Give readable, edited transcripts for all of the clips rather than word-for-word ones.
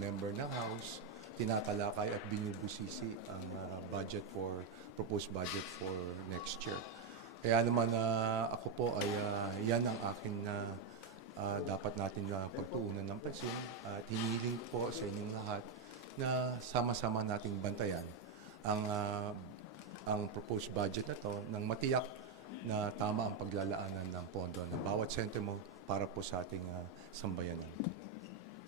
member ng House, tinatalakay at binubusisi ang proposed budget for next year. Kaya naman ako po ay yan ang akin na dapat natin pagtuunan ng pansin at hinihiling po sa inyong lahat na sama-sama nating bantayan ang proposed budget na to nang matiyak na tama ang paglalaanan ng pondo ng bawat sentimo para po sa ating sambayanan.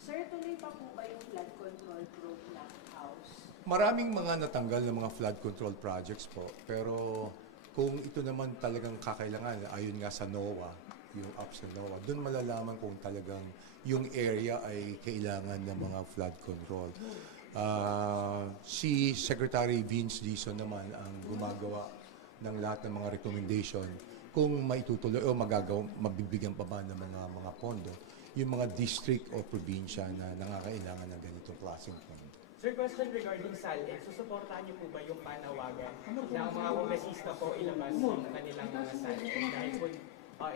Sir, tuloy pa po ba yung flood control program House? Maraming mga natanggal na mga flood control projects po, pero kung ito naman talagang kakailangan, ayon nga sa NOAA, yung apps ng NOAA, doon malalaman kung talagang yung area ay kailangan ng mga flood control. Si Secretary Vince Dizon naman ang gumagawa ng lahat ng mga recommendation kung maitutuloy o mabibigyan pa ba ng mga pondo yung mga district o probinsya na nangangailangan ng ganitong klaseng pondo. Sir, question regarding SALEC. Susuportahan niyo po ba yung panawagan na ang mga kongresista po ilabas yung kanilang mga SALEC? Dahil po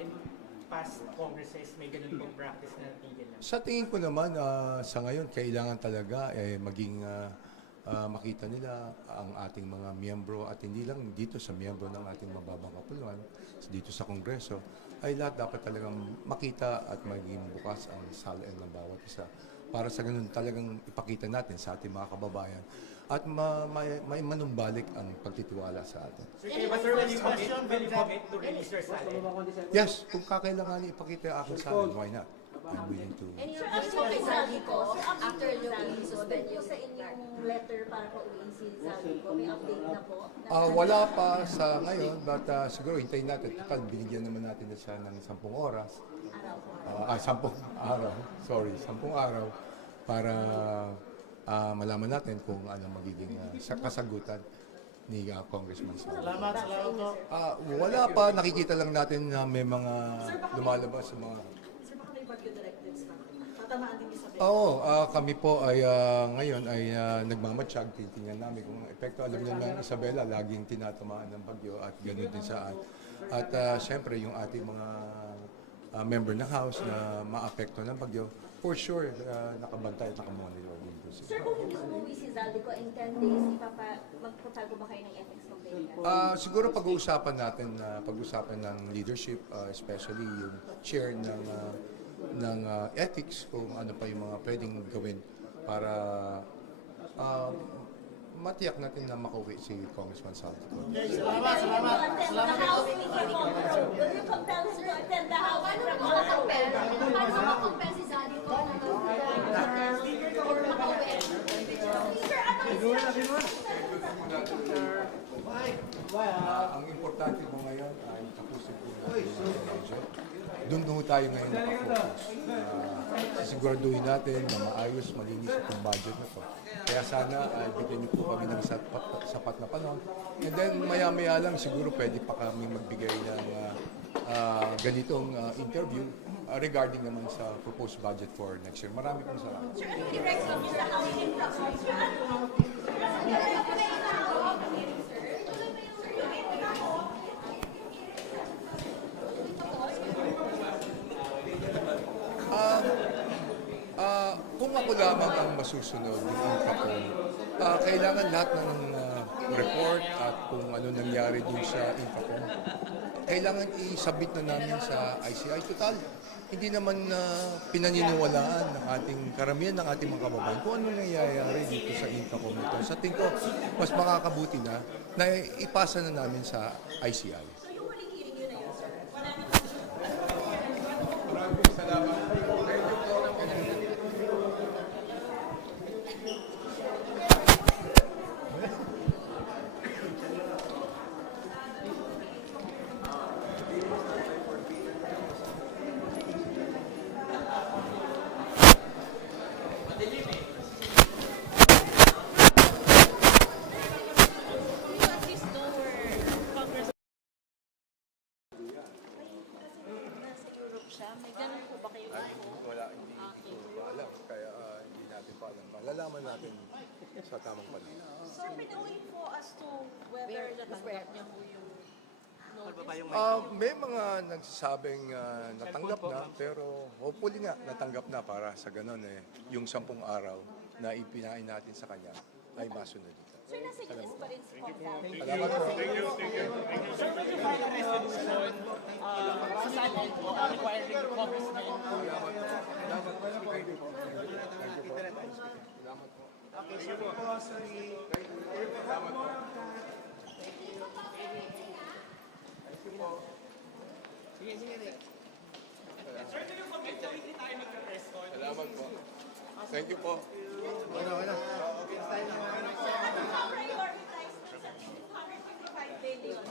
in past congresses may ganun pong practice na natigil na. Sa tingin ko naman, sa ngayon, kailangan talaga maging makita nila ang ating mga miyembro at hindi lang dito sa miyembro ng ating mababang kapuluan, dito sa Kongreso, ay lahat dapat talagang makita at maging bukas ang SALN ng bawat isa. Para sa ganun talagang ipakita natin sa ating mga kababayan at may manumbalik ang pagtitiwala sa atin. Sir, will you commit to release your SALEC? Yes, kung kakailangan ipakita ang aking SALN, why not? I'm willing to. Sir, ano kay Sally ko, after yung suspend po sa inyong letter para pauwiin si Sally ko, may update na po? Wala pa sa ngayon, but siguro hintayin natin. Total, binigyan naman natin na siya ng 10 oras. 10 araw. Sorry, 10 araw para malaman natin kung ano magiging kasagutan ni Congressman Sally. Salamat po. Wala pa, nakikita lang natin na may mga lumalabas sa mga... Sir, baka may bagyo directives na. Tatamaan din Isabela. Oo, kami po ay ngayon ay nagmamatsyag, titingnan namin kung ang epekto. Alam niyo na Isabela, laging tinatamaan ng bagyo at ganoon din saan. At siyempre yung ating mga member ng House na maapekto ng bagyo, for sure, nakabantay at nakamonitor din po sila. Sir, kung hindi umuwi si Zaldi ko in 10 days, magpapatago ba kayo ng ethics complaint? Siguro pag-uusapan ng leadership, especially yung chair ng ethics, kung ano pa yung mga pwedeng gawin para matiyak natin na makauwi si Congressman Sally. Salamat. Will you compel him to attend the House? Paano makakompel si Zaldi ko? Ang importante po ngayon ay tapusin po natin ang budget. Doon tayo ngayon nakapokus. Siguraduhin natin na maayos, malinis itong budget na to. Kaya sana bigyan niyo po kami ng sapat na panahon. And then maya-maya lang siguro pwede pa kami magbigay ng ganitong interview regarding naman sa proposed budget for next year. Marami pong salamat. Sir, ano direction niyo sa House infrastructure? Kung ako lamang ang masusunod ng Infracom, kailangan lahat ng report at kung ano nangyari dun sa Infracom, kailangan i-submit na namin sa ICI. Total, hindi naman pinaniniwalaan ng ating karamihan ng ating mga kababayan kung ano nangyayari dito sa Infracom nito. Sa tingin ko, mas makakabuti na ipasa na namin sa ICI. So yung huling hearing yun na yun, sir? Wala na Maraming salamat. may ganun po ba kayo? Hindi ko alam. Kaya hindi natin pa alam. Malalaman natin sa tamang panahon. Sir, pinawin po as to whether natanggap niya po yung May mga nagsasabing natanggap na, pero hopefully nga natanggap na para sa ganun yung 10 araw na ipinain natin sa kanya ay masunod. Sir, nasa US pa rin si Kong Dami. Salamat po. Sir, will you file a resolution sa Senate po requiring congressmen Salamat po. Salamat po. Thank you po. Thank you po. Salamat po. Okay, sige po, sorry. Salamat po. Sige, sige, Rick. Sir, do you commit to hindi tayo nagka-respond? Salamat po. Thank you po. Wala, wala. Okay, tayo na. Ano pa prioritize sa 155 billion?